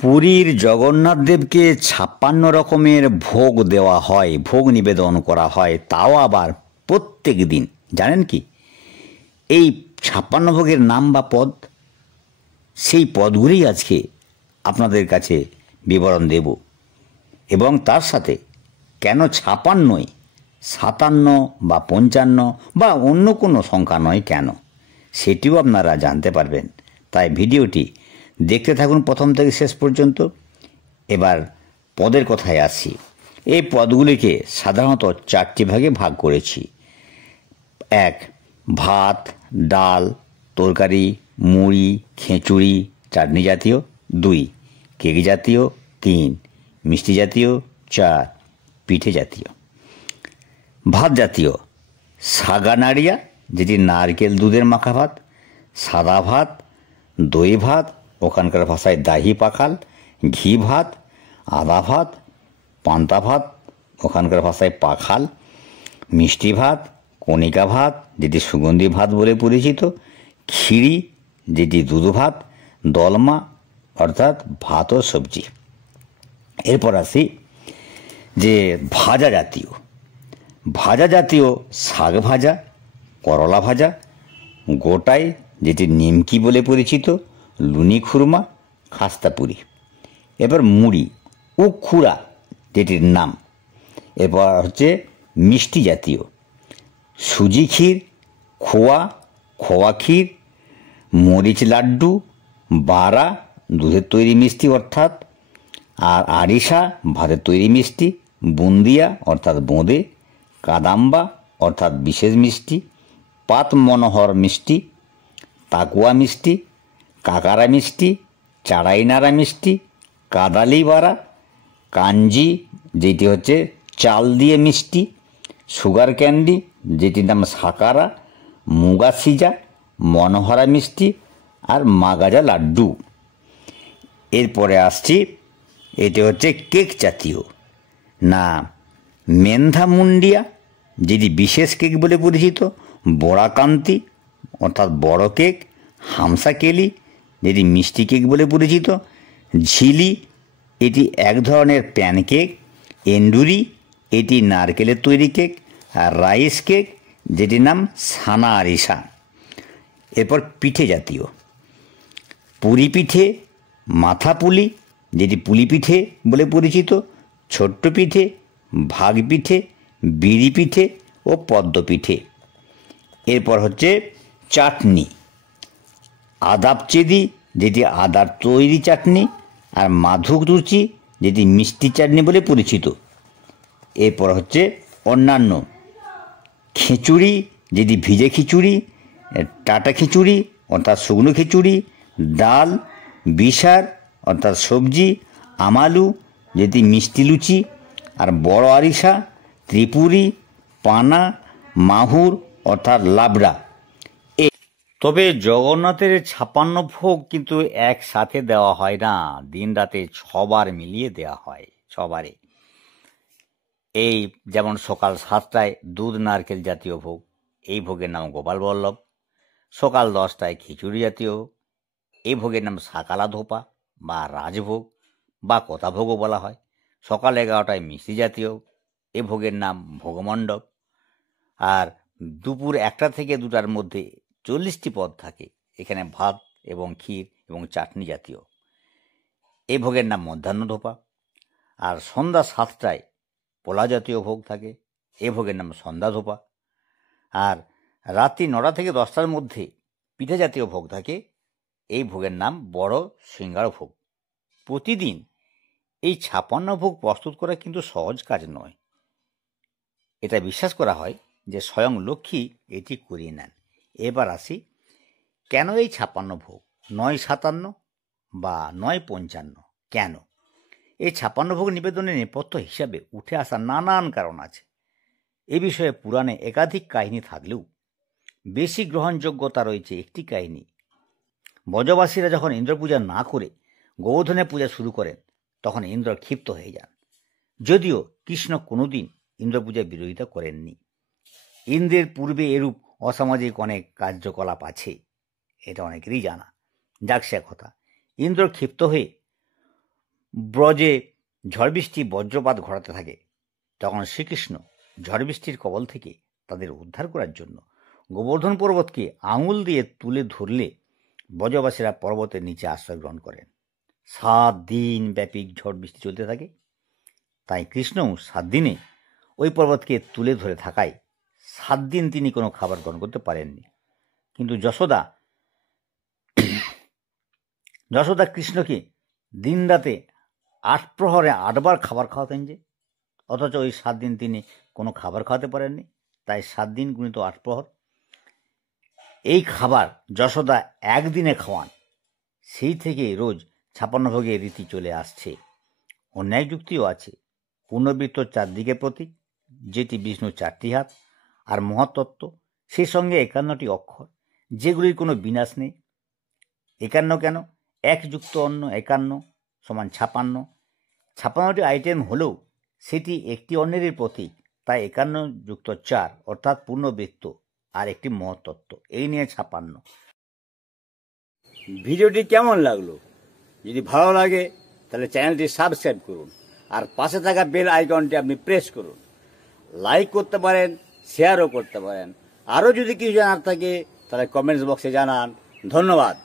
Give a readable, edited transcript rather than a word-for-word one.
পুরীর জগন্নাথ দেবকে ৫৬ রকমের ভোগ দেওয়া হয়, ভোগ নিবেদন করা হয়, তাও আবার প্রত্যেক দিন। জানেন কি এই ৫৬ ভোগের নাম বা পদ? সেই পদগুলিই আজকে আপনাদের কাছে বিবরণ দেব, এবং তার সাথে কেন ৫৬ই ৫৭ বা ৫৫ বা অন্য কোনো সংখ্যা নয় কেন, সেটিও আপনারা জানতে পারবেন। তাই ভিডিওটি দেখতে থাকুন প্রথম থেকে শেষ পর্যন্ত। এবার পদের কথায় আসি। এই পদগুলিকে সাধারণত ৪টি ভাগে ভাগ করেছি। ১. ভাত, ডাল, তরকারি, মুড়ি, খিচুড়ি, চাটনি জাতীয়। ২. কেক জাতীয়। ৩. মিষ্টি জাতীয়। ৪. পিঠে জাতীয়। ভাত জাতীয়: সাগা নাড়িয়া, যেটি নারকেল দুধের মাখা ভাত; সাদা ভাত, দই ভাত, ওখানকার ভাষায় দাহি পাখাল; ঘি ভাত, আদা ভাত, পান্তা ভাত, ওখানকার ভাষায় পাখাল; মিষ্টি ভাত, কণিকা ভাত, যেটি সুগন্ধি ভাত বলে পরিচিত; খিরি, যেটি দুধ ভাত; দলমা, অর্থাৎ ভাত ও সবজি। এরপর আসি যে ভাজা জাতীয়। ভাজা জাতীয়: শাক ভাজা, করলা ভাজা, গোটাই, যেটি নিমকি বলে পরিচিত; লুনি খুরমা, খাস্তাপুরি। এবার মুড়ি, উখুড়া, যেটির নাম। এরপর হচ্ছে মিষ্টি জাতীয়: সুজি ক্ষীর, খোয়া, খোয়া ক্ষীর, মরিচ লাড্ডু, বারা, দুধের তৈরি মিষ্টি অর্থাৎ, আর আরিসা, ভাতের তৈরি মিষ্টি; বুন্দিয়া অর্থাৎ বোঁদে; কাদাম্বা অর্থাৎ বিশেষ মিষ্টি; পাত মনোহর মিষ্টি, তাকুয়া মিষ্টি, কাকারা মিষ্টি, চাড়াইনাড়া মিষ্টি, কাদালি বারা, কাঞ্জি, যেটি হচ্ছে চাল দিয়ে মিষ্টি; সুগার ক্যান্ডি, যেটির নাম সাকারা; মুগা সিজা, মনোহরা মিষ্টি, আর মাগাজা লাড্ডু। এরপরে আসছি, এটি হচ্ছে কেক জাতীয়। না, মেন্ধা মুন্ডিয়া, যেটি বিশেষ কেক বলে পরিচিত; বড়াকান্তি অর্থাৎ বড় কেক; হামসা কেলি, যেটি মিষ্টি কেক বলে পরিচিত; ঝিলি, এটি এক ধরনের প্যানকেক; এন্ডুরি, এটি নারকেলের তৈরি কেক; আর রাইস কেক, যেটির নাম সানা আরিসা। এরপর পিঠে জাতীয়: পুরি পিঠে, মাথা পুলি, যেটি পুলি পিঠে বলে পরিচিত; ছোট্ট পিঠে, ভাগ পিঠে, বিড়ি পিঠে ও পদ্ম পিঠে। এরপর হচ্ছে চাটনি: আদাব চেদি, যেটি আদার তৈরি চাটনি; আর মাধুক রুচি, যেটি মিষ্টি চাটনি বলে পরিচিত। এরপর হচ্ছে অন্যান্য: খিচুড়ি, যেটি ভিজে খিচুড়ি; টাটা খিচুড়ি অর্থাৎ শুকনো খিচুড়ি; ডাল, বিসার অর্থাৎ সবজি; আমালু, যেটি মিষ্টি লুচি; আর বড় আরিসা, ত্রিপুরি, পানা, মাহুর অর্থাৎ লাবড়া। তবে জগন্নাথের ৫৬ ভোগ কিন্তু একসাথে দেওয়া হয় না, দিন রাতে ৬বার মিলিয়ে দেওয়া হয়, ৬বারে। এই যেমন সকাল ৭টায় দুধ নারকেল জাতীয় ভোগ, এই ভোগের নাম গোপাল বল্লভ; সকাল ১০টায় খিচুড়ি জাতীয়, এই ভোগের নাম সাকালা ধোপা বা রাজভোগ বা কথাভোগও বলা হয়; সকাল ১১টায় মিষ্টি জাতীয়, এ ভোগের নাম ভোগমণ্ডপ; আর দুপুর ১টা থেকে ২টার মধ্যে ৪০টি পদ থাকে, এখানে ভাত এবং ক্ষীর এবং চাটনি জাতীয়, এই ভোগের নাম মধ্যাহ্ন ধোপা; আর সন্ধ্যা ৭টায় পোলা জাতীয় ভোগ থাকে, এ ভোগের নাম সন্ধ্যা ধোপা; আর রাত্রি ৯টা থেকে ১০টার মধ্যে পিঠে জাতীয় ভোগ থাকে, এই ভোগের নাম বড় সিঙ্গার ভোগ। প্রতিদিন এই ৫৬ ভোগ প্রস্তুত করা কিন্তু সহজ কাজ নয়। এটা বিশ্বাস করা হয় যে স্বয়ং লক্ষ্মী এটি করিয়ে নেন। এবার আসি, কেন এই ৫৬ ভোগ, নয় ৫৭ বা নয় ৫৫? কেন এই ৫৬ ভোগ নিবেদনের নেপথ্য হিসাবে উঠে আসা নানান কারণ আছে। এ বিষয়ে পুরাণে একাধিক কাহিনী থাকলেও বেশি গ্রহণযোগ্যতা রয়েছে একটি কাহিনী। ব্রজবাসীরা যখন ইন্দ্র পূজা না করে গোবর্ধনের পূজা শুরু করেন, তখন ইন্দ্র ক্ষিপ্ত হয়ে যান। যদিও কৃষ্ণ কোনোদিন ইন্দ্র পূজার বিরোধিতা করেননি। ইন্দ্রের পূর্বে এরূপ অসামাজিক অনেক কার্যকলাপ আছে, এটা অনেকেরই জানা। যাক সে কথা। ইন্দ্র ক্ষিপ্ত হয়ে ব্রজে ঝড় বৃষ্টি বজ্রপাত ঘটাতে থাকে, তখন শ্রীকৃষ্ণ ঝড় বৃষ্টির কবল থেকে তাদের উদ্ধার করার জন্য গোবর্ধন পর্বতকে আঙুল দিয়ে তুলে ধরলে ব্রজবাসীরা পর্বতের নিচে আশ্রয় গ্রহণ করেন। 7 দিন ব্যাপী ঝড় বৃষ্টি চলতে থাকে। তাই কৃষ্ণও 7 দিনে ওই পর্বতকে তুলে ধরে থাকায় 7 দিন তিনি কোনো খাবার গ্রহণ করতে পারেননি। কিন্তু যশোদা কৃষ্ণকে দিন রাতে 8 প্রহরে 8 বার খাবার খাওয়াতেন যে, অথচ ওই 7 দিন তিনি কোনো খাবার খাওয়াতে পারেননি। তাই 7 দিন গুণিত 8 প্রহর। এই খাবার যশোদা একদিনে খাওয়ান, সেই থেকে রোজ 56 ভোগের রীতি চলে আসছে। অন্যায় যুক্তিও আছে। পূর্ণবৃত্ত 4 দিকের প্রতীক, যেটি বিষ্ণুর 4টি হাত আর মহাতত্ত্ব, সেই সঙ্গে 51টি অক্ষর, যেগুলির কোনো বিনাশ নেই। 51 কেন? 1 যুক্ত অন্য 51 সমান 56। 56টি আইটেম হলেও সেটি একটি অন্যেরই প্রতীক, তাই 51 যুক্ত 4 অর্থাৎ পূর্ণবৃত্ত আর একটি মহাতত্ত্ব, এই নিয়ে 56। ভিডিওটি কেমন লাগলো? যদি ভালো লাগে তাহলে চ্যানেলটি সাবস্ক্রাইব করুন আর পাশে থাকা বেল আইকনটি আপনি প্রেস করুন। লাইক করতে পারেন, শেয়ারও করতে পারেন। আরও যদি কিছু জানার থাকে তাহলে কমেন্টস বক্সে জানান। ধন্যবাদ।